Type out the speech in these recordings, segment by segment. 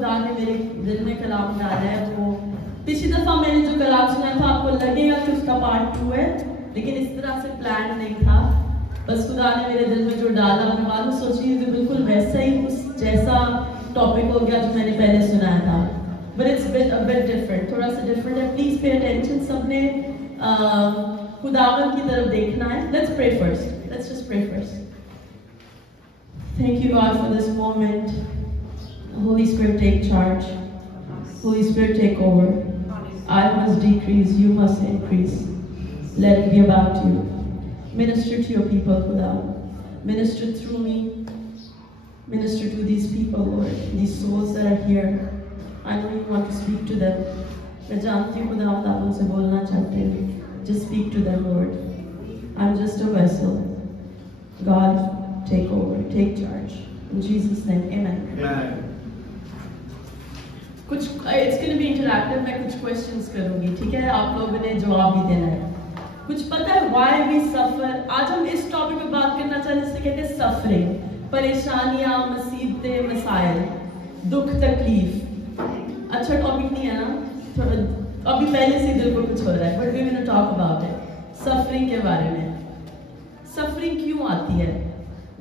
خدا نے میرے دل میں کلام ڈالا ہے وہ پچھلی دفعہ میں نے جو کلام سنا تھا آپ کو لگے گا کہ اس کا پارٹ 2 ہے، لیکن اس طرح سے پلان نہیں تھا، بس خدا نے میرے دل میں جو ڈالا میں بعد میں سوچی کہ بالکل ویسا ہی اس جیسا ٹاپک ہو گیا جو میں نے پہلے سنایا تھا، but it's a bit different، تھوڑا سا ڈفرنٹ ہے. پلیز پے اٹینشن، سب نے خداوند کی طرف دیکھنا ہے. لیٹس پرے فرسٹ، لیٹس جسٹ پرے first. Thank you God for this moment. Holy Spirit, take charge. Holy Spirit, take over. I must decrease, you must increase. Let it be about you. Minister to your people, Khuda. Minister through me. Minister to these people, Lord, these souls that are here. I know you want to speak to them. میں جانتی ہوں خدا آپ ان سے بولنا چاہتے ہیں. Just speak to them, Lord. I'm just a vessel. God, take over, take charge. In Jesus' name, amen. کچھ it's going to be interactive. میں کچھ questions کروں گی، ٹھیک ہے؟ آپ لوگوں نے جواب بھی دینا ہے. کچھ پتہ ہے why we suffer؟ آج ہم اس ٹاپک پہ بات کرنا چاہتے ہیں جسے کہتے ہیں سفرنگ، پریشانیاں، مصیبتیں، مسائل، دکھ، تکلیف. اچھا ٹاپک نہیں ہے نا؟ ابھی پہلے سے دل کو کچھ ہو رہا ہے، but we will talk about it. Suffering کے بارے میں. سفرنگ کیوں آتی ہے؟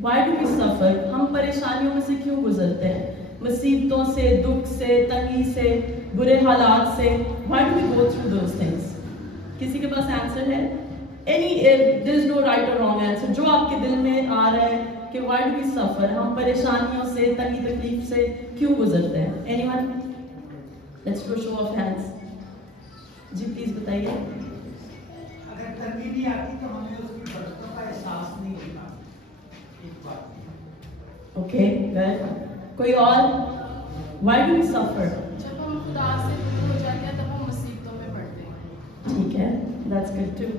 وائی ڈو وی سفر؟ ہم پریشانیوں میں سے کیوں گزرتے ہیں؟ مصیبتوں سے، دکھ سے، تنگی سے، برے حالات سے. Why do we go through those things? کسی کے پاس آنسر ہے؟ there is no right or wrong answer. جو آپ کے دل میں آ رہا ہے کہ why do we suffer؟ ہم پریشانیوں سے، تنگی تکلیف سے کیوں گزرتے ہیں؟ anyone؟ let's do a show of hands. جی پلیز بتائیے. اگر تنگی نہیں آتی تو ہمیں اس کی برکتوں کا احساس نہیں ہوتا. ایک بات. Okay good. کوئی اور؟ why do we suffer؟ جب ہم خدا سے دور ہو جاتے ہیں تب ہم مصیبتوں میں پڑتے ہیں. ٹھیک ہے، that's good too.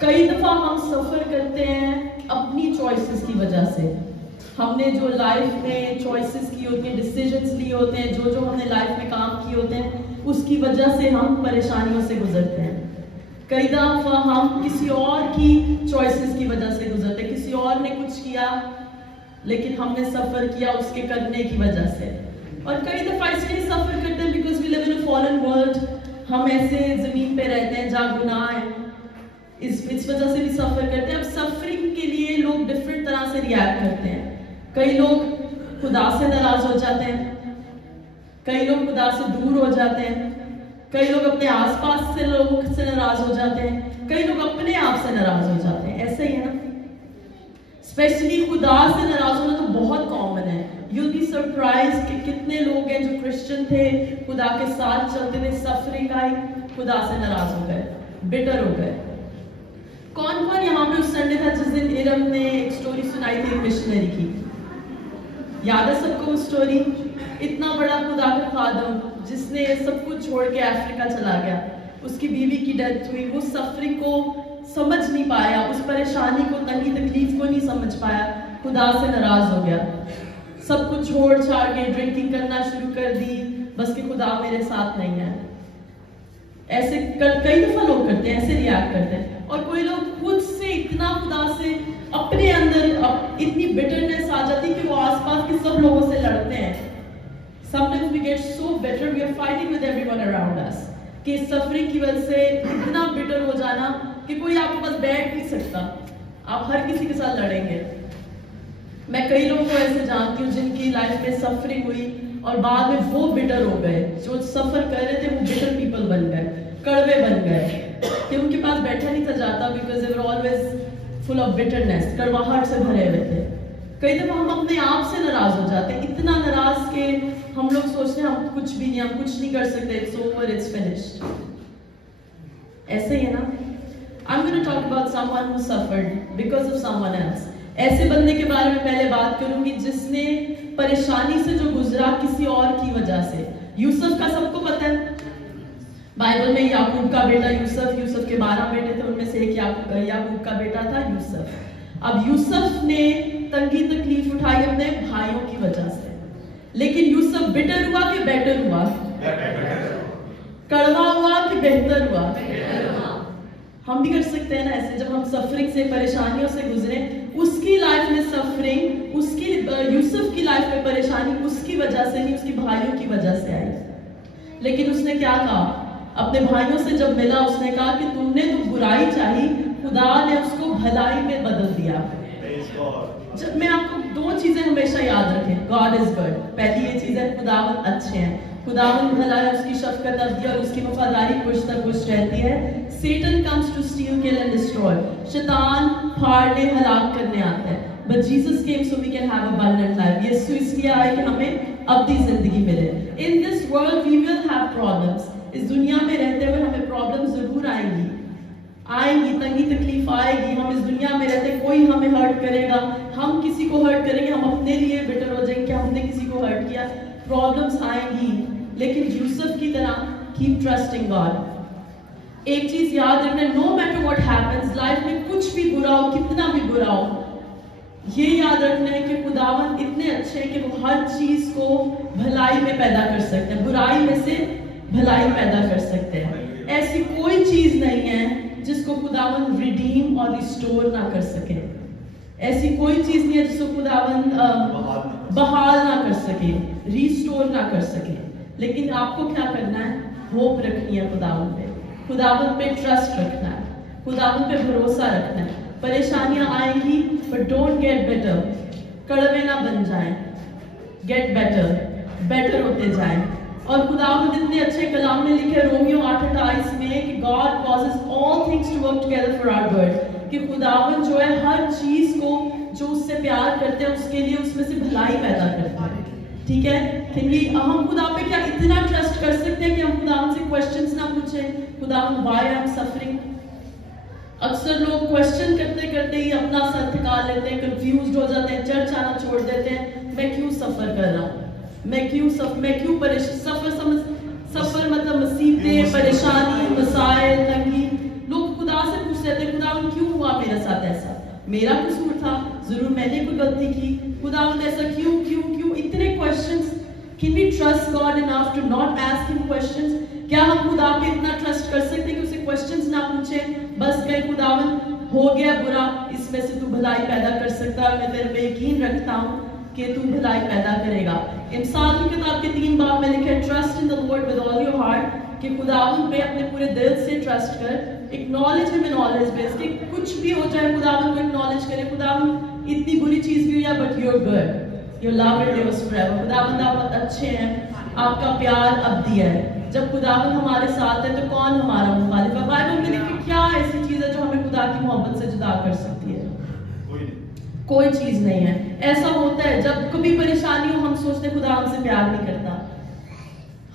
کئی دفعہ ہم سفر کرتے ہیں اپنی چوائسز کی وجہ سے. ہم نے جو لائف میں چوائسز کی ہوتی ہیں، ڈیسیجنز لیے ہوتے ہیں، جو ہم نے لائف میں کام کیے ہوتے ہیں، اس کی وجہ سے ہم پریشانیوں سے گزرتے ہیں. کئی دفعہ ہم کسی اور کی چوائسز کی وجہ سے گزرتے ہیں. کسی اور نے کچھ کیا لیکن ہم نے سفر کیا اس کے کرنے کی وجہ سے. اور کئی دفعہ اس لیے سفر کرتے ہیں because we live in a fallen world. ہم ایسے زمین پہ رہتے ہیں جہاں گناہ ہے، اس وجہ سے بھی سفر کرتے ہیں. اب سفرنگ کے لیے لوگ ڈفرینٹ طرح سے ریئیکٹ کرتے ہیں. کئی لوگ خدا سے ناراض ہو جاتے ہیں، کئی لوگ خدا سے دور ہو جاتے ہیں، کئی لوگ اپنے آس پاس سے لوگوں سے ناراض ہو جاتے ہیں، کئی لوگ اپنے آپ سے ناراض ہو جاتے ہیں. ایسا ہی ہے نا؟ اسپیشلی خدا سے ناراض ہونا تو بہت کامن ہے. یو بی سرپرائز کہ کتنے لوگ ہیں جو کرسچن تھے، خدا کے ساتھ چلتے تھے، سفرنگ آئی، خدا سے ناراض ہو گئے، بٹر ہو گئے. کون کون یہاں پہ اس سنڈے تھا جس دن ارم نے ایک سٹوری سنائی تھی مشنری کی؟ یاد ہے سب کو وہ سٹوری؟ اتنا بڑا خدا کا خادم جس نے سب کچھ چھوڑ کے افریقہ چلا گیا، اس کی بیوی کی ڈیتھ ہوئی، وہ سفرنگ کو سمجھ نہیں پایا، اس پریشانی کو، تنگی تکلیف کو نہیں سمجھ پایا، خدا سے ناراض ہو گیا. سب کچھ چھوڑ چھاڑ کے ڈرنکنگ کرنا شروع کر دی، بس کہ خدا میرے ساتھ نہیں ہے. ایسے کئی دفعہ لوگ کرتے ہیں، ایسے ریئیکٹ کرتے ہیں. اور کوئی لوگ خود سے اتنا خدا سے اپنے اندر اتنی بٹرنس آ جاتی کہ وہ آس پاس کے سب لوگوں سے لڑتے ہیں. Sometimes we get so bitter, we are fighting with everyone around us. کہ سفرنگ کی وجہ سے اتنا بٹر ہو جانا کہ کوئی آپ کے پاس بیٹھ نہیں سکتا، آپ ہر کسی کے ساتھ لڑیں گے. میں کئی لوگوں کو ایسے جانتی ہوں جن کی لائف میں سفرنگ ہوئی اور بعد میں وہ بٹر ہو گئے. جو سفر کر رہے تھے وہ بٹر پیپل بن گئے، کڑوے بن گئے، کہ ان کے پاس بیٹھا نہیں تھا جاتا because they were always full of bitterness، کڑواہٹ سے بھرے ہوئے تھے. کئی دفعہ ہم اپنے آپ سے ناراض ہو جاتے ہیں، اتنا ناراض کہ ہم لوگ سوچتے ہیں ہم کچھ بھی نہیں، ہم کچھ نہیں کر سکتے، it's over, it's finished. ایسے ہی ہے نا؟ I'm going to talk about someone who suffered because of someone else. ایسے بندے کے بارے میں پہلے بات کروں گی جس نے پریشانی سے جو گزرا کسی اور کی وجہ سے. یوسف کا سب کو پتہ ہے، بائبل میں یعقوب کا بیٹا یوسف کے 12 بیٹے تھے، ان میں سے ایک یعقوب کا بیٹا تھا یوسف. اب یوسف نے تنگی تکلیف اٹھائی اپنے بھائیوں کی وجہ سے، لیکن یوسف بٹر ہوا کہ بیٹر ہوا؟ کڑوا ہوا کہ بہتر ہوا؟ ہم بھی کر سکتے ہیں نا ایسے. جب ہم سفرنگ سے، پریشانیوں سے گزرے، اس کی لائف میں سفرنگ، اس کی یوسف کی لائف میں پریشانی اس کی وجہ سے نہیں، اس کی بھائیوں کی وجہ سے آئی، لیکن اس نے کیا کہا؟ اپنے بھائیوں سے جب ملا اس نے کہا کہ تم نے تو برائی چاہی، خدا نے اس کو بھلائی میں بدل دیا۔ جب میں آپ کو دو چیزیں ہمیشہ یاد رکھیں، God is good، پہلی یہ چیز ہے خداوند اچھے ہیں، خداوند بھلا ہے، اس کی شفقت ابدی اور اس کی وفاداری پشت در پشت رہتی ہے۔ Satan comes to steal, kill and destroy، شیطان پھاڑنے ہلاک کرنے آتا ہے، but Jesus came so we can have abundant life۔ یسوع اس لیے آئے کہ ہمیں ابدی زندگی ملے۔ In this world we will have problems، اس دنیا میں رہتے ہوئے ہمیں پرابلم ضرور آئیں گی، تنگی تکلیف آئے گی، ہم اس دنیا میں رہتے کوئی ہمیں ہرٹ کرے گا، ہم کسی کو ہرٹ کریں گے، ہم اپنے لیے بیٹر ہو جائیں گے کہ ہم نے کسی کو ہرٹ کیا، پرابلمس آئیں گی، لیکن یوسف کی طرح keep trusting God۔ ایک چیز یاد رکھنا، no matter what happens، life میں کچھ بھی برا ہو، کتنا بھی برا ہو، یہ یاد رکھنا ہے کہ خداوند اتنے اچھے ہیں کہ وہ ہر چیز کو بھلائی میں پیدا کر سکتے ہیں، برائی میں سے بھلائی پیدا کر سکتے ہیں۔ ایسی کوئی چیز نہیں ہے جس کو خداوند ریڈیم اور ریسٹور نہ کر سکے، ایسی کوئی چیز نہیں ہے جس کو خداوند بحال نہ کر سکے، ریسٹور نہ کر سکے، لیکن آپ کو کیا کرنا ہے؟ ہوپ رکھنی ہے خداوند پہ، خداوند پہ ٹرسٹ رکھنا ہے، خداوند پہ بھروسہ رکھنا ہے۔ پریشانیاں آئیں گی but don't get better، کڑوے نہ بن جائیں، get better ہوتے جائیں۔ اور خداوند اتنے اچھے کلام میں لکھے رومیو 8:28 میں کہ God causes all things to work together for our good، کہ خداوند جو ہے ہر چیز کو جو اس سے پیار کرتے ہیں اس کے لیے اس میں سے بھلائی پیدا کرتا ہے، ٹھیک ہے؟ کہ ہم خدا پہ کیا اتنا ٹرسٹ کر سکتے ہیں کہ ہم خداوند سے کوسچنز نہ پوچھیں، خداوند why I'm suffering۔ اکثر لوگ کوسچن کرتے کرتے ہی اپنا سر تھکا لیتے ہیں، کنفیوزڈ ہو جاتے ہیں، چرچ آنا چھوڑ دیتے ہیں، میں کیوں سفر کر رہا ہوں، میں کیوں سفر مطلب مصیبتیں، پریشانی، مسائل، تنگی۔ لوگ خدا سے پوچھ لیتے ہیں خداوند کیوں ہوا میرے ساتھ ایسا، میرا قصور تھا، ضرور میں نے کوئی غلطی کی، خداوند ایسا کیوں کیوں کیوں، اتنے questions. Can we trust God enough to not ask him questions؟ کیا ہم خدا پہ اتنا ٹرسٹ کر سکتے ہیں کہ اسے کوسچنز نہ پوچھیں، بس کہیں خداوند ہو گیا برا، اس میں سے تو بھلائی پیدا کر سکتا ہے، میں تیرے پہ یقین رکھتا ہوں کہ تو بھلائی پیدا کرے گا۔ امثال کی کتاب کے 3 باب میں لکھا ہے trust in the lord with all your heart, کہ خداوند پہ اپنے پورے دل سے ٹرسٹ کر، اکنالج ہم ان آل ہز ویز، کہ کچھ بھی ہو جائے خداوند کو اکنالج کرے، خداوند اتنی بری چیز بھی ہوئی ہے but you are good, your love endures forever, خداوند آپ بہت اچھے ہیں، آپ کا پیار ابدی ہے۔ جب خداوند ہمارے ساتھ ہے تو کون ہمارا مخالف ہے؟ بائبل میں لکھا ہے کیا ایسی چیز ہے جو ہمیں خدا کی محبت سے جدا کر سکتی ہے؟ کوئی چیز نہیں ہے۔ ایسا ہوتا ہے جب کبھی پریشانی ہو ہم سوچتے خدا ہم سے پیار نہیں کرتا۔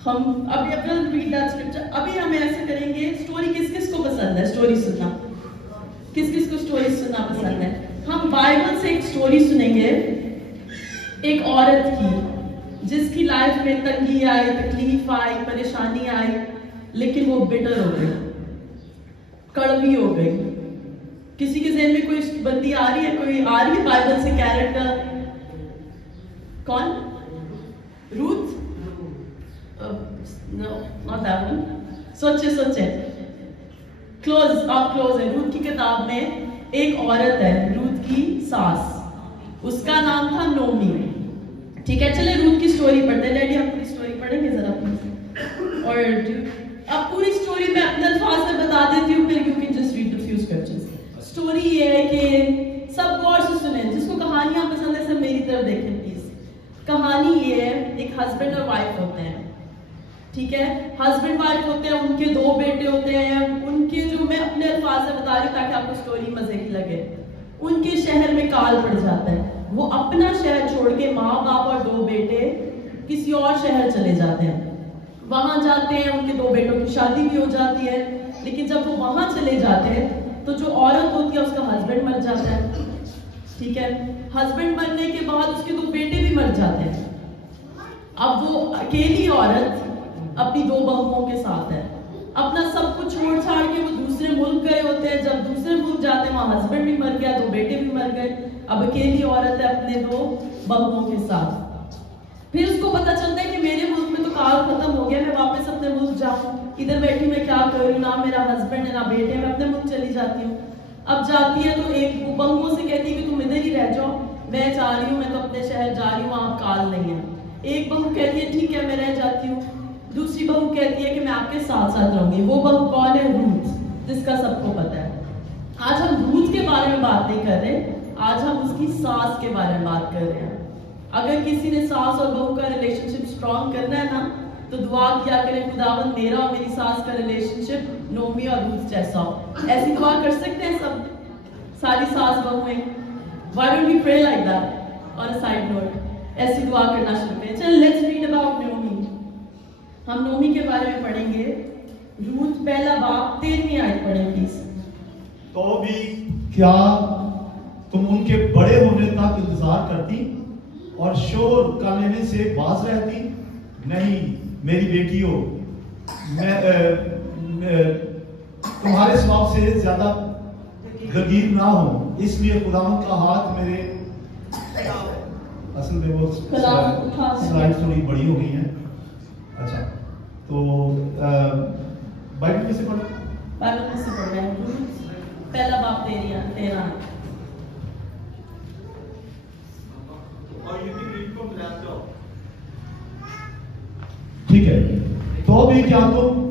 ہم ابھی ہم ایسے کریں گے، سٹوری کس کس کو پسند ہے؟ سٹوری سننا کس کس کو سٹوری سننا پسند ہے؟ ہم بائبل سے ایک سٹوری سنیں گے ایک عورت کی جس کی لائف میں تنگی آئی، تکلیف آئی، پریشانی آئی، لیکن وہ بٹر ہو گئی، کڑوی ہو گئی۔ کسی کے ذہن میں کوئی بندی آ رہی ہے، کوئی آ رہی ہے بائبل سے کیریکٹر؟ کون؟ روت؟ No, not that one. سوچے کلوز، آپ کلوز ہے۔ روت کی کتاب میں ایک عورت ہے، روت کی ساس، اس کا نام تھا نومی، ٹھیک ہے؟ چلے روت کی سٹوری پڑھتے ہیں۔ ڈیڈی آپ پوری سٹوری پڑھیں گے ذرا پلیز؟ اور اب پوری سٹوری میں اپنے الفاظ میں بتا دیتی ہوں، پھر you can just read the few scriptures. Story یہ ہے کہ سب غور سے سنیں، جس کو کہانیاں پسند ہے سب میری طرف دیکھیں پلیز۔ کہانی یہ ہے، ایک ہسبینڈ اور وائف ہوتے ہیں، ٹھیک ہے؟ ہسبینڈ وائف ہوتے ہیں، ان کے 2 بیٹے ہوتے ہیں، ان کے جو میں اپنے الفاظ سے بتا رہی ہوں تاکہ آپ کو سٹوری مزے کی لگے۔ ان کے شہر میں کال پڑ جاتا ہے، وہ اپنا شہر چھوڑ کے ماں باپ اور 2 بیٹے کسی اور شہر چلے جاتے ہیں۔ وہاں جاتے ہیں، ان کے 2 بیٹوں کی شادی بھی ہو جاتی ہے، لیکن جب وہ وہاں چلے جاتے ہیں تو جو عورت ہوتی ہے اس کا ہسبینڈ مر جاتا ہے، ٹھیک ہے؟ ہسبینڈ مرنے کے بعد اس کے 2 بیٹے بھی مر جاتے ہیں۔ اب وہ اکیلی عورت اپنی 2 بہوؤں کے ساتھ ہے، اپنا سب کچھ چھوڑ چھاڑ کے وہ دوسرے ملک گئے ہوتے ہیں۔ جب دوسرے ملک جاتے ہیں وہاں ہسبینڈ بھی مر گیا، 2 بیٹے بھی مر گئے، اب اکیلی عورت ہے اپنے 2 بہوؤں کے ساتھ۔ پھر اس کو پتا چلتا ہے کہ میرے ملک میں تو کال ختم ہو گیا، میں واپس اپنے ملک جاؤں، ادھر بیٹھی میں کیا کروں، نہ میرا ہسبینڈ ہے نہ بیٹے، میں اپنے ملک چلی جاتی ہوں۔ اب جاتی ہے تو ایک وہ بہوؤں سے کہتی ہے کہ تم ادھر ہی رہ جاؤ، میں جا رہی ہوں، میں تو اپنے شہر جا ایک بہو کہتی ہے ٹھیک ہے میں رہ جاتی ہوں, دوسری بہو کہتی ہے کہ میں آپ کے ساتھ ساتھ رہوں گی. وہ بہو کون ہے؟ روت, جس کا سب کو پتا ہے. آج ہم روت کے بارے میں بات نہیں کر رہے, آج ہم اس کی ساس کے بارے میں بات کر رہے ہیں. اگر کسی نے ساس اور بہو کا ریلیشن شپ اسٹرانگ کرنا ہے نا تو دعا کیا کریں خداوند میرا اور میری ساس کا ریلیشن شپ نومی اور روت جیسا ہو. ایسی دعا کر سکتے ہیں سب, ساری ساس بہویں؟ Why don't we pray like that? On a side note, ایسی دعا کرنا شروع کریں. چل let's read about نومی. ہم نومی کے بارے میں پڑھیں گے. روت پہلا باب 13ویں آیت پڑھیں پلیز. تو بھی کیا تم ان کے بڑے ہونے تک انتظار کرتی اور شوہر کا لینے سے باز رہتی؟ نہیں میری بیٹیوں, میں تمہارے ثواب سے زیادہ غرگیر نہ ہوں, اس لیے خداوند کا ہاتھ میرے, اصل میں وہ سلائڈ تھوڑی بڑی ہو گئی ہیں. اچھا تو بائبل میں سے پڑھیں, بائبل میں سے پڑھ رہے ہیں. پہلا باب 13. ٹھیک ہے. تو بھی کیا تم,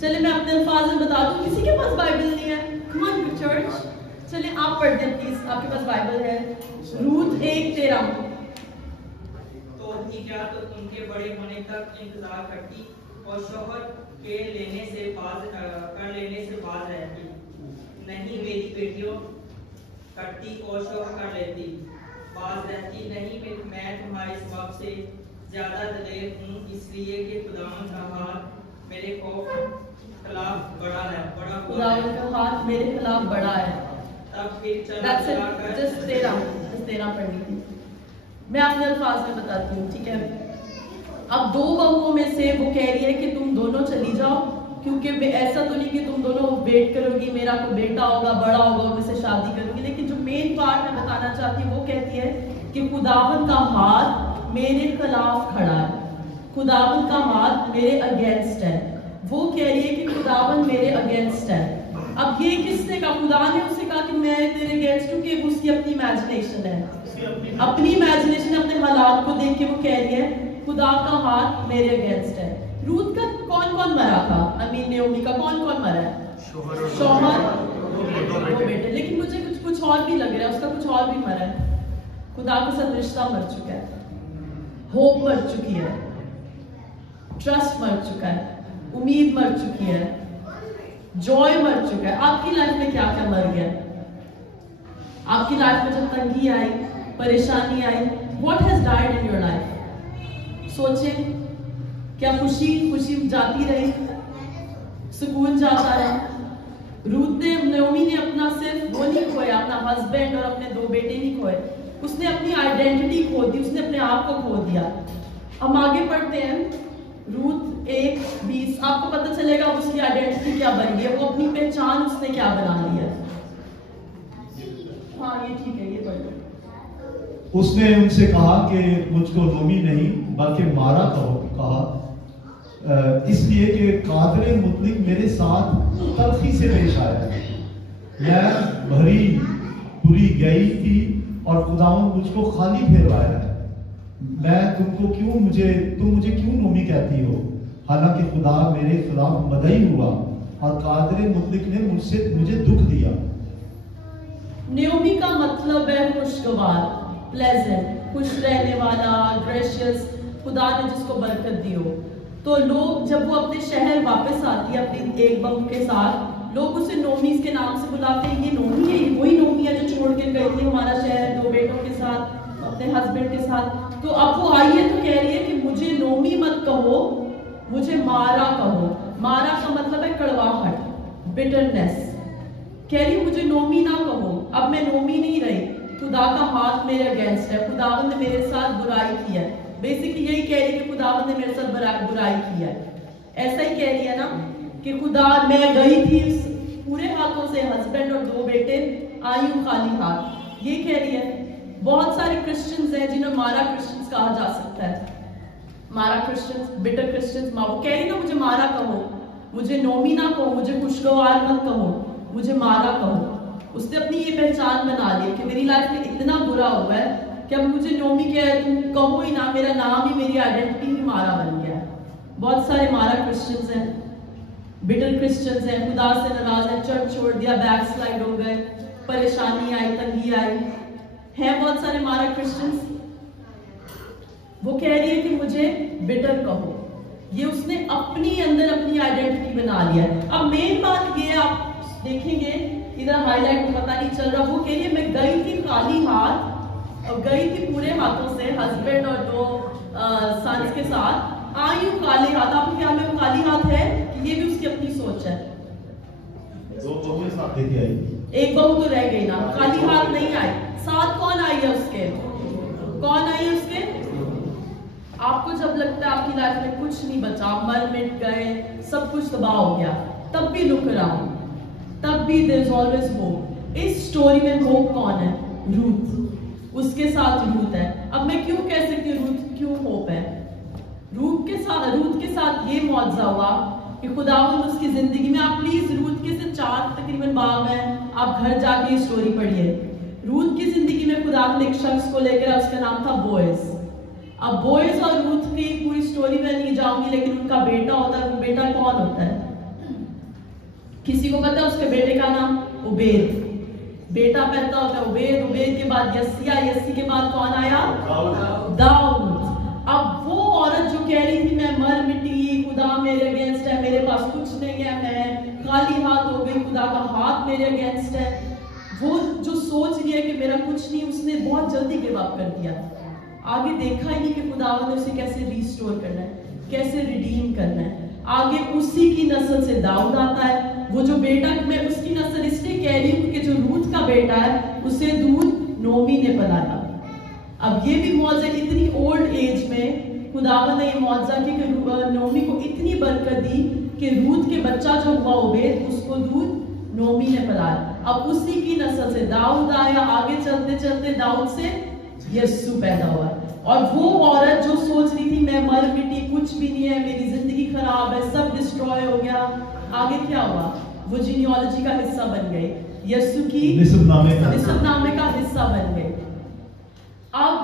چلے میں اپنے الفاظ میں بتا دوں, کسی کے پاس بائبل نہیں ہے؟ Come on church, چلے آپ پڑھ دیں پلیز, آپ کے پاس بائبل ہے. روت 1:13. تو بھی کیا تو ان کے بڑے ہونے تک انتظار کرتی اور شوہر کے لینے سے باز رہتی؟ نہیں میری بیٹیوں کرتی اور شوہر کر لیتی باز رہتی. نہیں میں تمہارے ثواب سے زیادہ دلیر ہوں, اس لیے کہ خداوند کا ہاتھ میرے خلاف بڑا ہے, خداوند کا ہاتھ میرے خلاف بڑا ہے. تب پھر چلا کر جس 13 پڑھنی تھی. میں اپنے الفاظ میں بتاتی ہوں, ٹھیک ہے. اب دو بہوؤں میں سے وہ کہہ رہی ہے کہ تم دونوں چلی جاؤ, کیونکہ ایسا تو نہیں کہ تم دونوں ویٹ کرو گی میرا کوئی بیٹا ہوگا بڑا ہوگا ان سے شادی کروں گی. لیکن جو مین پارٹ میں بتانا چاہتی ہوں وہ کہتی ہے کہ خداوند کا ہاتھ میرے خلاف کھڑا ہے, خداوند کا ہاتھ میرے اگینسٹ ہے. وہ کہہ رہی ہے کہ خداوند میرے اگینسٹ ہے. اب یہ کس نے کہا؟ خدا نے اسے کہا کہ میں تیرے اگینسٹ ہوں, کہ اس کی اپنی امیجنیشن ہے, اپنی امیجنیشن, اپنے حالات کو دیکھ کے وہ کہہ رہی ہے خدا کا ہاتھ میرے اگینسٹ ہے. روت کا کون مرا تھا؟ نیومی کا کون مرا ہے؟ شوہر, دو بیٹے. لیکن مجھے کچھ اور بھی لگ رہا ہے, اس کا کچھ اور بھی مرا ہے. خدا کے ساتھ رشتہ مر چکا ہے, ہوپ مر چکی ہے, ٹرسٹ مر چکا ہے, امید مر چکی ہے, جوائے مر چکا ہے. آپ کی لائف میں کیا کیا مر گیا؟ آپ کی لائف میں جب تنگی آئی, پریشانی آئی, what has died in your life? سوچیں, کیا خوشی جاتی رہی, سکون جاتا رہا؟ روت نے, نیومی نے اپنا صرف وہ نہیں کھویا, اپنا ہسبینڈ اور اپنے دو بیٹے نہیں کھوئے, اس نے اپنی آئیڈینٹی کھو دی, اس نے اپنے آپ کو کھو دیا. ہم آگے پڑھتے ہیں. روت 1:20. آپ کو پتہ چلے گا اس کی آئیڈینٹی کیا بن گئی ہے, وہ اپنی پہچان اس نے کیا بنا لی ہے. ہاں یہ ٹھیک ہے, یہ پڑھ لو. اس نے ان سے کہا کہ مجھ کو نومی نہیں بلکہ مارا کہا, اس لیے کہ قادر مطلق میرے ساتھ تلخی سے پیش آیا ہے. میں بھری گئی تھی اور خداوند مجھ کو خالی پھیروایا ہے. میں تم مجھے کیوں نومی کہتی ہو, حالانکہ خدا میرے خلاف مدعی ہوا اور قادر مطلق نے مجھے دکھ دیا. نیومی کا مطلب ہے خوشگوار, پلیزنٹ, خوش رہنے والا, گریشیس, خدا نے جس کو برکت دی ہو. تو لوگ جب وہ اپنے شہر واپس آتی ہے اپنی ایک بہو کے ساتھ, لوگ اسے نومی کے نام سے بلاتے ہیں. یہ نومی ہے, یہ وہی نومی ہے جو چھوڑ کے گئی تھی ہمارا شہر دو بیٹوں کے ساتھ, اپنے ہسبینڈ کے ساتھ. تو اب وہ آئی ہے تو کہہ رہی ہے کہ مجھے نومی مت کہو, مجھے مارا کہو. مارا کا مطلب ہے کڑواہٹ, بٹرنس. کہہ رہی مجھے نومی نہ کہو, اب میں نومی نہیں رہی, خدا کا ہاتھ میرے اگینسٹ ہے, خداوند نے میرے ساتھ برائی کی ہے. بیسکلی یہی کہہ رہی ہے کہ خداوند نے میرے ساتھ برائی کی ہے. ایسا ہی کہہ رہی ہے نا کہ خدا, میں گئی تھی پورے ہاتھوں سے, ہسبینڈ اور دو بیٹے, آئی ہوں خالی ہاتھ. یہ کہہ رہی ہے. بہت سارے کرسچنز ہیں جنہیں مارا کرسچنز کہا جا سکتا ہے. مارا کرسچنز, بٹر کرسچنز. وہ کہہ رہی نا مجھے مارا کہو, مجھے نومی نہ کہو, مجھے خوشگوار مت کہو, مجھے مارا کہو. اس نے اپنی یہ پہچان بنا لی کہ میری لائف میں اتنا برا ہوا ہے کہ اب مجھے نومی کہو ہی نہ، میرا نام ہی میری آئیڈینٹی ہی مارا بن گیا ہے. بہت سارے مارا کرسچنز ہیں، بٹر کرسچنز ہیں، خدا سے ناراض ہیں، چرچ چھوڑ دیا، بیک سلائڈ ہو گئے، پریشانی آئی، تنگی آئی. ہیں بہت سارے مارا کرسچنز. وہ کہہ رہی ہے کہ مجھے بٹر کہو. یہ اس نے اپنی اندر اپنی آئیڈینٹی بنا لیا ہے. اب مین بات یہ آپ دیکھیں گے ادھر ہائی لائٹ پتہ نہیں چل رہا، وہ کہہ رہی ہے میں گئی تھی خالی ہاتھ، اور گئی تھی پورے ہاتھوں سے، ہسبینڈ اور 2 سنس کے ساتھ، آئی ہوں کالے ہاتھ. آپ کو کیا میں وہ کالی ہاتھ ہے کہ یہ بھی اس کی اپنی سوچ ہے. 2 بہویں ساتھ لے کے آئی، ایک بہو تو رہ گئی نا، خالی ہاتھ نہیں آئی. ساتھ کون آئی ہے اس کے؟ کون آئی ہے اس کے؟ آپ کو جب لگتا ہے آپ کی لائف میں کچھ نہیں بچا، مر مٹ گئے، سب کچھ تباہ ہو گیا، تب بھی لک اراؤنڈ، تب بھی there is always hope. اس سٹوری میں ہوپ کون ہے؟ روت. اس کے ساتھ روت ہے. اب میں کیوں کہہ سکتی ہوں روت کیوں ہوپ ہے؟ روت کے ساتھ یہ معجزہ ہوا کہ خداوند اس کی زندگی میں، آپ پلیز روت کے سے 4 تقریباً باب ہیں، آپ گھر جا کے یہ سٹوری پڑھیے. روت کی زندگی میں خداوند ایک شخص کو لے کر، اس کا نام تھا بوئز. اب بوئز اور روت کی پوری سٹوری میں نہیں جاؤں گی، لیکن ان کا بیٹا ہوتا ہے. وہ بیٹا کون ہوتا ہے؟ کسی کو پتا ہے اس کے بیٹے کا نام؟ عبید. بیٹا پیدا ہوتا ہے عبید، عبید کے بعد یسی آیا، یسی کے بعد کون آیا؟ داؤد. اب وہ عورت جو کہہ رہی تھی میں مر مٹی، خدا میرے اگینسٹ ہے، میرے پاس کچھ نہیں ہے، میں خالی ہاتھ ہو گئی، خدا کا ہاتھ میرے اگینسٹ ہے، وہ جو سوچ رہی ہے کہ میرا کچھ نہیں، اس نے بہت جلدی گیو اپ کر دیا. آگے دیکھا ہی نہیں کہ خداوند نے اسے کیسے ریسٹور کرنا ہے، کیسے ریڈیم کرنا ہے. آگے اسی کی نسل سے داؤد آتا ہے. وہ جو بیٹا، میں اس کی نسل اس لیے کہہ رہی ہوں کہ جو روت کا بیٹا ہے اسے دودھ نومی نے پلایا. اب یہ بھی معجزہ، اتنی اولڈ ایج میں خداوند نے یہ معجزہ کی کہ نومی کو اتنی برکت دی کہ روت کے بچہ جو ہوا عبید، اس کو دودھ نومی نے پلایا. اب اسی کی نسل سے داؤد آیا. آگے چلتے چلتے داؤد سے یسوع پیدا ہوا. اور وہ عورت جو سوچ رہی تھی میں مر مٹی، کچھ بھی نہیں ہے، میری زندگی خراب ہے، سب ڈسٹروائے ہو گیا، آگے کیا ہوا؟ وہ جینیالوجی کا حصہ بن گئی، یسوع کی نسب نامے کا حصہ بن گئی. اب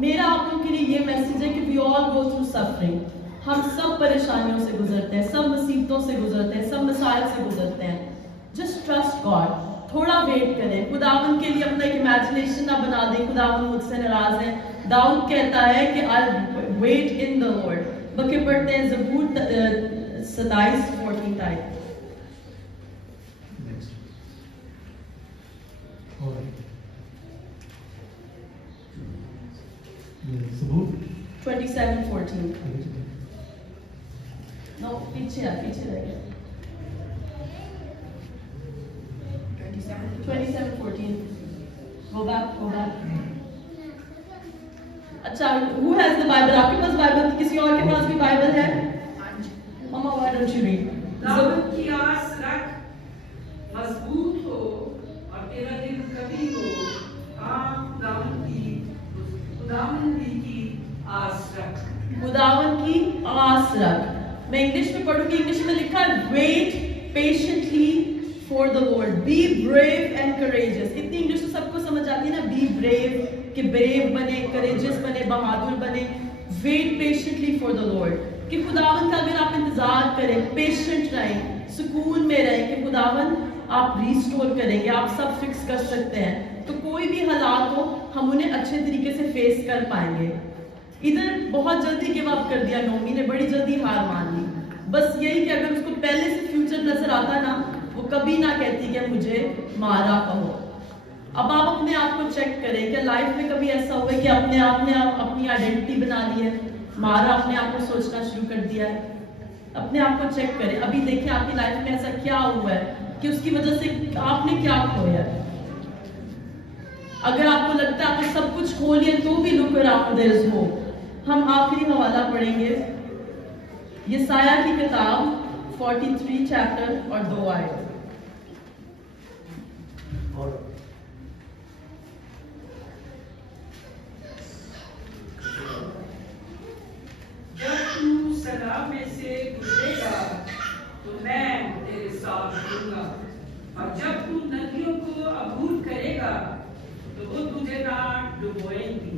میرا آپ لوگوں کے لیے یہ میسج ہے کہ we all go through suffering. ہم سب پریشانیوں سے گزرتے ہیں، سب مصیبتوں سے گزرتے ہیں، سب مسائل سے گزرتے ہیں. Just trust God. تھوڑا ویٹ کریں. خداوند کے لیے اپنا ایک امیجنیشن نہ بنا دیں خداوند مجھ سے ناراض ہے. داؤد کہتا ہے کہ I'll wait in the Lord. بلکہ پڑھتے ہیں زبور 27:14 ٹائپ. زبور 27:14. نو پیچھے رہ گیا. 27:14. Go back. اچھا, who has the Bible? آپ کے پاس بائبل, کسی اور کے پاس بھی بائبل ہے؟ Mama, why don't you read? داؤد کی آس رکھ, مضبوط ہو اور تیرا دل کبھی ہو, خداوند کی آس رکھ. خداوند کی آس رکھ. میں انگلش میں پڑھوں گی. انگلش میں لکھا ہے wait patiently for the Lord. Be brave and courageous. اتنی انگلش تو سب کو سمجھ آتی ہے نا. Be brave, کہ brave بنے, courageous بنے, بہادر بنے. Wait patiently for the Lord. کہ خداوند کا اگر آپ انتظار کریں, پیشنٹ رہیں, سکون میں رہیں کہ خداوند آپ ریسٹور کریں گے, آپ سب فکس کر سکتے ہیں, تو کوئی بھی حالات ہو ہم انہیں اچھے طریقے سے فیس کر پائیں گے. ادھر بہت جلدی گیو اپ کر دیا نومی نے, بڑی جلدی ہار مان لی. بس یہی کہ اگر اس کو پہلے سے فیوچر نظر آتا نا, وہ کبھی نہ کہتی کہ مجھے مارا کہو. اب آپ اپنے آپ کو چیک کریں کہ لائف میں کبھی ایسا ہوا ہے کہ اپنے آپ نے اپنی آئیڈینٹی بنا لی ہے, مارا اپنے آپ کو سوچنا شروع کر دیا ہے. اپنے آپ کو چیک کریں. ابھی دیکھیں آپ کی لائف میں ایسا کیا ہوا ہے کہ اس کی وجہ سے آپ نے کیا کھویا ہے. اگر آپ کو لگتا ہے آپ نے سب کچھ کھو لیا تو بھی look around, there is hope. ہم آخری حوالہ پڑھیں گے, یسایہ کی کتاب 43 چیپٹر اور 2 آیت. جب تو سلام میں سے گزرے گا تو میں تیرے ساتھ ہوں گا, اور جب تو ندیوں کو عبور کرے گا تو وہ تجھے نہ ڈبوئیں گی.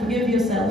forgive yourself।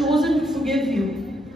chosen to forgive you।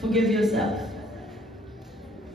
forgive yourself।